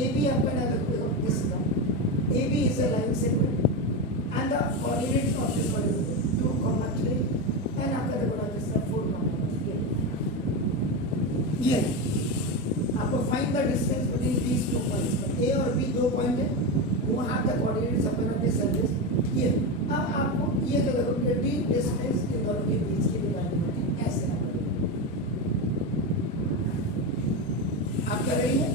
AB आपका ना देखो this AB is a line segment and the coordinates of this one is 2, 3 and आपका देखो ना दिस 4, ये आपको find the distance between these 2 points A और B 2 पॉइंट है, वो have the coordinates of this and this, ये अब आपको ये जो देखो D डिस्टेंस इन दोनों के बीच की निकालनी होती है, ऐसे आप कर रही है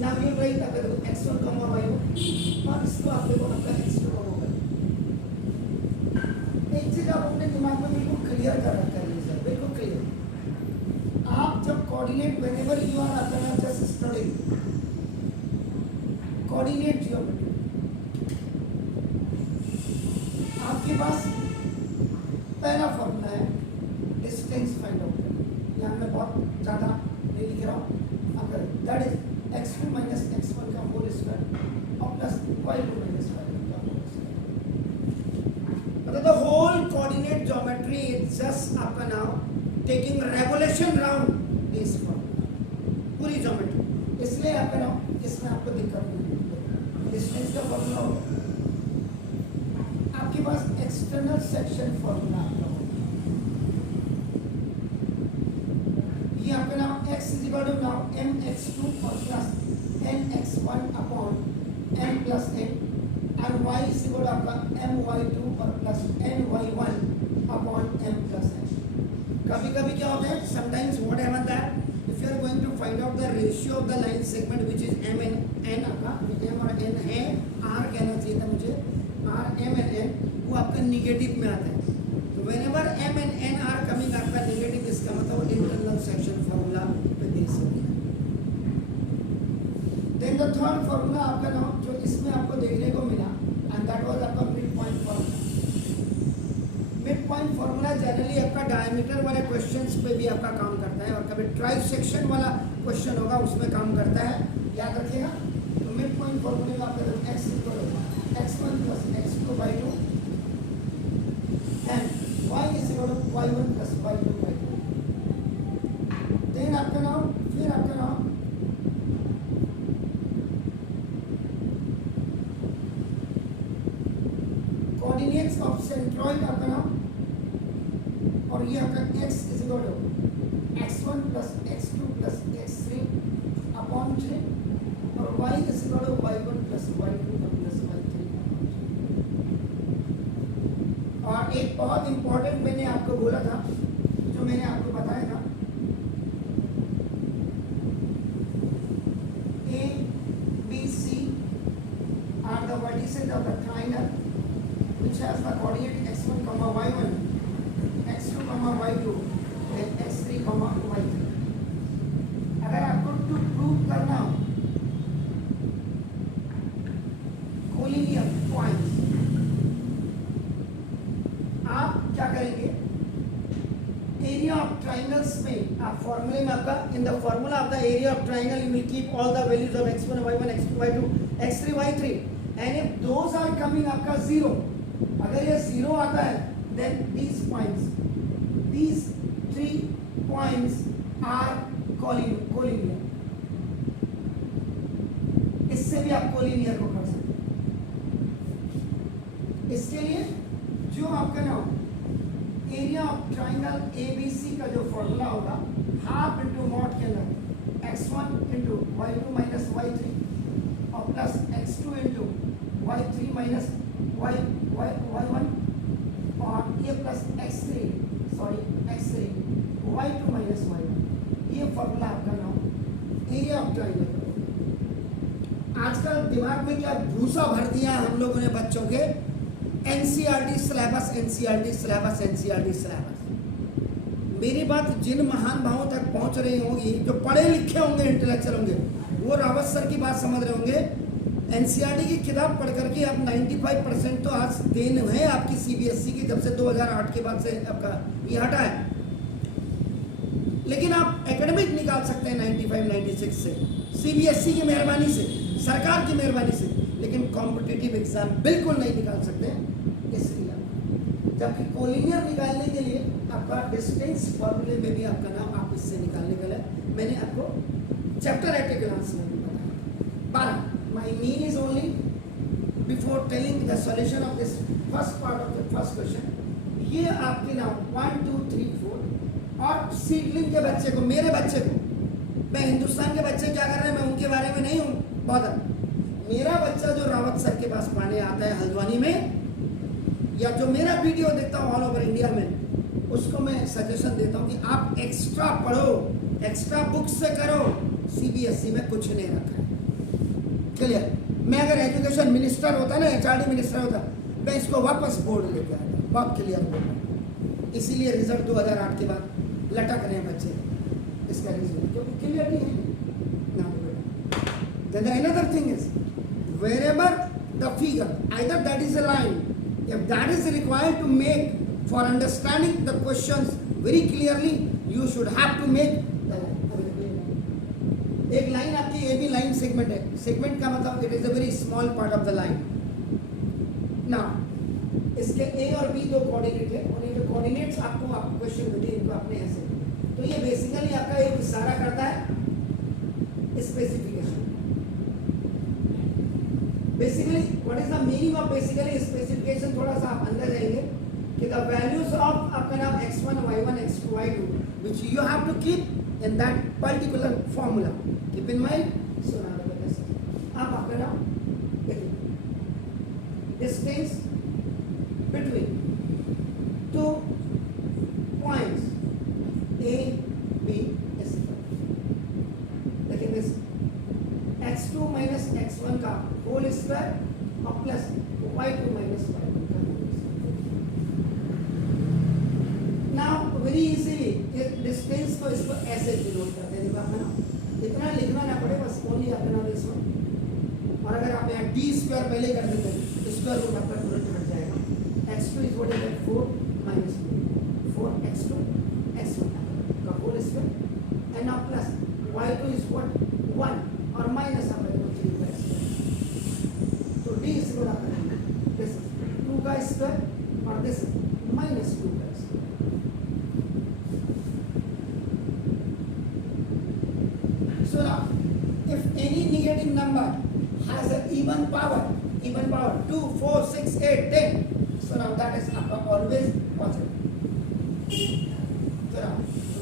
ना, ये राइट आप देखो x1, y1 और इसको आप देखो आपका x2 होगा। एक चीज आप अपने दिमाग में बिल्कुल क्लियर कर रखा है सर, बिल्कुल क्लियर। आप जब कोऑर्डिनेट व्हेनेवर यू आर अपना जस्ट स्टडी कोऑर्डिनेट ज्योमेट्री, आपके पास पहला फॉर्मूला है डिस्टेंस फाइंड आउट करना। यहाँ मैं बहुत ज़्यादा नहीं लिख रहा हूँ, अगर that is x2 minus x1 का होल स्क्वायर और प्लस y2 minus y1 का होल स्क्वायर। मतलब the whole coordinate geometry is just आपका now taking revolution round this formula, पूरी ज्योमेट्री। इसलिए आपका नाउ इसमें आपको दिक्कत नहीं है। डिस्टेंस का फॉर्मूला होगा आपके पास, एक्सटर्नल सेक्शन फॉर्मूला आपका होगा, ये आपका नाम x is equal to now mx2 और plus nx1 upon m plus n और y is equal to आपका my2 और plus ny1 upon m plus n। कभी कभी क्या होता है, sometimes what happens that if you are going to find out the ratio of the line segment which is m and n, आपका m और n है, r कहना चाहिए था मुझे, r m and n वो आपका निगेटिव में आता है। तो whenever m and n are coming आपका निगेटिव, इसका मतलब इंटरनल सेक्शन फॉर्मूला पे बेस हो गया। देन द थर्ड फॉर्मूला आपका नाम जो इसमें आपको देखने को मिला एंड दैट वाज आपका mid point formula. Mid point formula generally आपका डायमीटर वाले क्वेश्चंस पे भी आपका काम करता है और कभी ट्राई सेक्शन वाला क्वेश्चन होगा उसमें काम करता है, याद रखिएगा। तो मिड पॉइंट फॉर्मूले में आपका x equal x1 plus x2 by 2 and y is equal to y1 plus y2 by 2। Then आपका नाम फिर आपका नाम कोऑर्डिनेट्स ऑफ सेंट्रॉइड आपका नाम, और ये आपका x is equal to x1 plus x2 plus x3 upon 3 और y is equal to y1 plus y2 plus y3। और एक बहुत इंपॉर्टेंट मैंने आपको बोला था, जो मैंने आपको बताया था, A, B, C are the vertices of the triangle which has the coordinate x1, y1, x2, y2 and x3, y3। अगर आपको टू प्रूव करना हो कोलिनियर पॉइंट्स, आप क्या करेंगे, एरिया ऑफ ट्राइंगल्स में आप फॉर्मूले में आपका in the formula of the area of triangle you will keep all the values of x1, y1, x2, y2, x3, y3 and if those are coming आपका 0, अगर ये 0 आता है then these three points are collinear। इससे भी आप collinear को कर सकते हैं। इसके लिए जो आपका ना एरिया ऑफ ट्राइंगल ABC का जो फॉर्मूला होगा, हाफ इंटू मॉड के अंदर x1 into y2 minus y3 और plus x2 into y3 minus y1 और ये plus x3 y2 minus y1, ये फॉर्मूला आपका नाम एरिया ऑफ ट्राइंगल। आजकल दिमाग में क्या भूसा भर दिया हम लोगों ने बच्चों के, एनसीईआरटी सिलेबस। मेरी बात जिन महान भावों तक पहुंच रही होगी, जो पढ़े लिखे होंगे, इंटेलेक्चुअल होंगे, वो रावत सर की बात समझ रहे होंगे। एनसीईआरटी की किताब पढ़ करके आप 95% तो आज देन है आपकी सीबीएसई की, जब से 2008 के बाद से आपका ये हटा है। लेकिन आप एकेडमिक निकाल सकते हैं 95, 96 से, सीबीएसई की मेहरबानी से, सरकार की मेहरबानी से, लेकिन कॉम्पिटिटिव एग्जाम बिल्कुल नहीं निकाल सकते। इसलिए जबकि कोलिनियर निकालने के लिए आपका डिस्टेंस फॉर्मूले में भी आपका नाम आप इससे निकालने का है, मैंने आपको चैप्टर एट ए ग्लांस में भी बताया। before telling the solution of this first part of the first question, ये आपके ना 1 2 3 4 और सीडलिंग के बच्चे को, मेरे बच्चे को, मैं हिंदुस्तान के बच्चे क्या कर रहे हैं मैं उनके बारे में नहीं हूँ बहुत, मेरा बच्चा जो रावत सर के पास पढ़ने आता है हल्द्वानी में, या जो मेरा वीडियो देखता हूँ ऑल ओवर इंडिया में, उसको मैं सजेशन देता हूँ कि आप एक्स्ट्रा पढ़ो, एक्स्ट्रा बुक से करो, सीबीएसई में कुछ नहीं रखा है। क्लियर? मैं अगर एजुकेशन मिनिस्टर होता ना, एचआरडी मिनिस्टर होता, मैं इसको वापस बोर्ड लेके आता, बहुत क्लियर बोल रहा हूँ। इसीलिए रिजल्ट 2008 के बाद लटक रहे हैं बच्चे, इसका रीजन क्योंकि क्लियर नहीं है ना। Then another thing is, wherever the figure, either that is a line, if that is required to make for understanding the questions very clearly, you should have to make एक line आपकी A B line segment है, segment का मतलब it is a very small part of the line. Now इसके ए और B दो coordinate है और ये जो कोऑर्डिनेट्स आपको क्वेश्चन में दिए इनको आपने ऐसे, तो ये बेसिकली आपका एक इशारा करता है specification. Basically what is the meaning of basically specification, थोड़ा सा आप अंदर जाएंगे कि द वैल्यूज ऑफ आपका नाम x1 y1 x2 y2 which you have to keep in that particular formula, keep in mind. So now look at this, आप आपका नाम देखिए, distance between two points A B is लेकिन this x2 minus x1 का whole square और plus y2 minus y1 का whole square. Now very easily distance को इसको ऐसे डिनोट करते हैं, देखो आपका ना इतना लिखना ना पड़े, बस ओनली अपना दिस वन, और अगर आप यहाँ डी स्क्वायर पहले कर देते हैं स्क्वायर रूट आपका तुरंत हट जाएगा। x2 is what is 4 minus 4x2 x1 का whole square and now plus y2 is what 1 और माइनस आप देखो 3 का स्क्वायर, तो d इज व्हाट आपका दिस 2 का स्क्वायर और दिस minus 2 का square. So now, if any negative number has an even power 2, 4, 6, 8, 10, so now that is always positive. So now,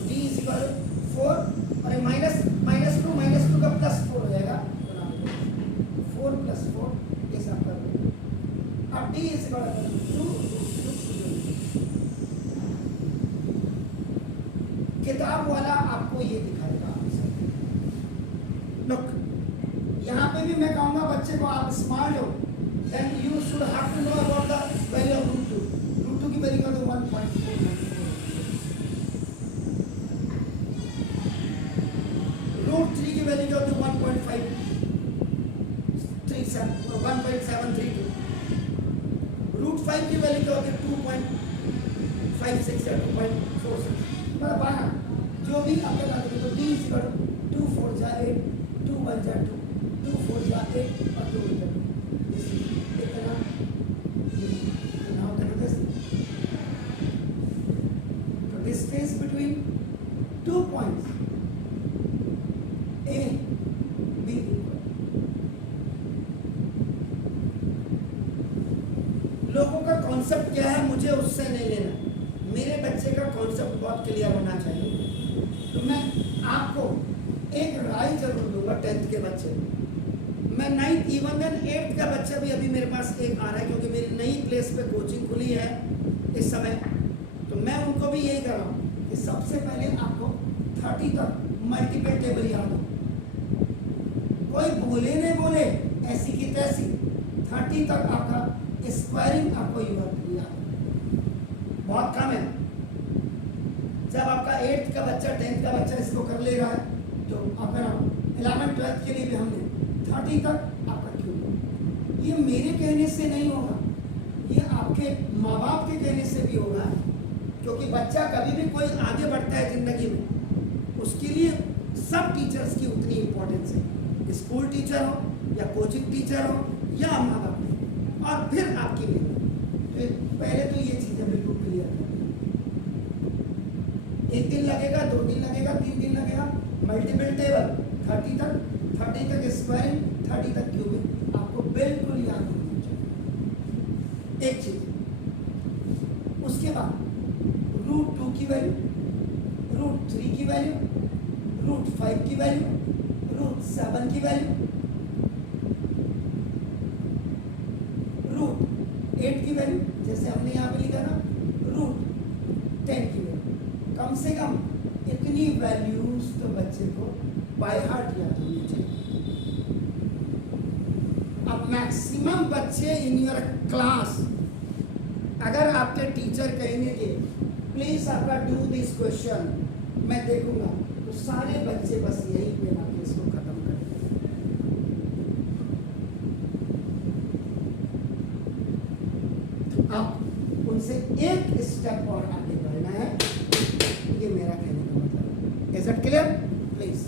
d is equal to 4 और minus 2 का plus 4 हो जाएगा, तो now 4 plus 4 इस आपका, अब d is equal to 2। किताब वाला आपको ये दिखाएगा। Look, यहाँ पे भी मैं कहूँगा बच्चे को आप स्मार्ट हो, then you should have to know about the value of root 2. root 2 की वैल्यू का तो 1.4, root 3 की वैल्यू का तो 1.732, root 5 की वैल्यू का होती 2.56 या 2.46, मतलब बाहर जो भी आपके पास तो d is equal to 2 4 जा 8, 2 1 जा 2, 2 4 जा 8 और 2 1 जा 2, इतना now look at this, so distance between 2 points A B लोगों का कॉन्सेप्ट क्या है मुझे उससे नहीं लेना, मेरे बच्चे का कॉन्सेप्ट बहुत क्लियर होना चाहिए। तो मैं आपको एक राय जरूर दूंगा 10th के बच्चे, मैं 9th इवन देन 8th का बच्चा भी अभी मेरे पास एक आ रहा है क्योंकि मेरी नई प्लेस पे कोचिंग खुली है इस समय, तो मैं उनको भी यही कर रहा हूँ कि सबसे पहले आपको 30 तक मल्टीपल टेबल याद हो, कोई बोले नहीं बोले ऐसी की तैसी 30 तक आपका स्क्वायरिंग आपको याद, बहुत कम है। जब आपका 8th का बच्चा 10th का बच्चा इसको कर ले रहा है तो अपना 11th 12th के लिए भी हमने 30 तक आपका क्यों, ये मेरे कहने से नहीं होगा, ये आपके माँ बाप के कहने से भी होगा, क्योंकि बच्चा कभी भी कोई आगे बढ़ता है जिंदगी में उसके लिए सब टीचर्स की उतनी इम्पोर्टेंस है, स्कूल टीचर हो या कोचिंग टीचर हो या माँ बाप, और फिर आपकी भी। पहले तो ये चीज़ें बिल्कुल क्लियर है, 1 दिन लगेगा, 2 दिन लगेगा, 3 दिन लगेगा, मल्टीपल टेबल 30 तक स्क्वायरिंग 30 तक क्यूबिक आपको बिल्कुल याद होना चाहिए। की वैल्यू, √5 की वैल्यू, √7 की वैल्यू, √8 की वैल्यू, जैसे हमने यहाँ पे लिखा ना √10 की वैल्यू। कम से कम इतनी वैल्यूज तो बच्चे को बाय हार्ट याद होनी चाहिए। अब मैक्सिमम बच्चे इन योर क्लास, अगर आपके टीचर कहेंगे कि प्लीज आपका डू दिस क्वेश्चन, मैं देखूंगा, तो सारे बच्चे बस यही पे ना कि इसको खत्म करेंगे। अब उनसे एक स्टेप और आगे बढ़ना है, ये मेरा कहने का मतलब है। Is it clear? प्लीज।